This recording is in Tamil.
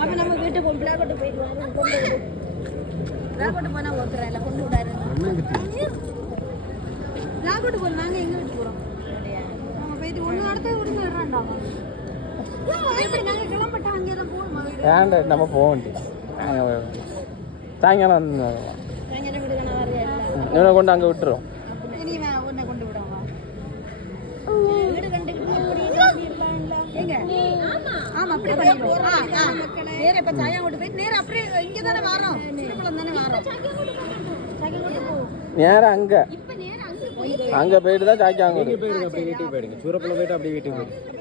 அப்ப நம்ம வீட்டு பிளாக்கோட்டு போயிட்டு பிளாக்கோட்டு போனா ஓத்துறேன் கொண்டு விடாரு பிளாக்கோட்டு போய் நாங்க எங்க வீட்டு போறோம் நம்ம போயிட்டு ஒண்ணு அடுத்த ஒண்ணு வர்றாண்டா நாங்க கிளம்பட்டா அங்கே தான் போகணுமா ஏன்டா நம்ம போக வேண்டிய சாயங்காலம் இவனை கொண்டு அங்கே விட்டுரும் உன்னை கொண்டு விடுவா வீடு கண்டுக்கிட்டு ஆமா அப்படியே நேர இப்ப சாயா கொண்டு போயிட்டு நேரம் அப்படியே இங்க தானே வரோம் தானே வரோம் நேரம் அங்க போயிட்டு தான் சாய்க்காங்க வீட்டுக்கு போயிடுங்க சூரப்புல போயிட்டு அப்படியே வீட்டுக்கு போயிடுங்க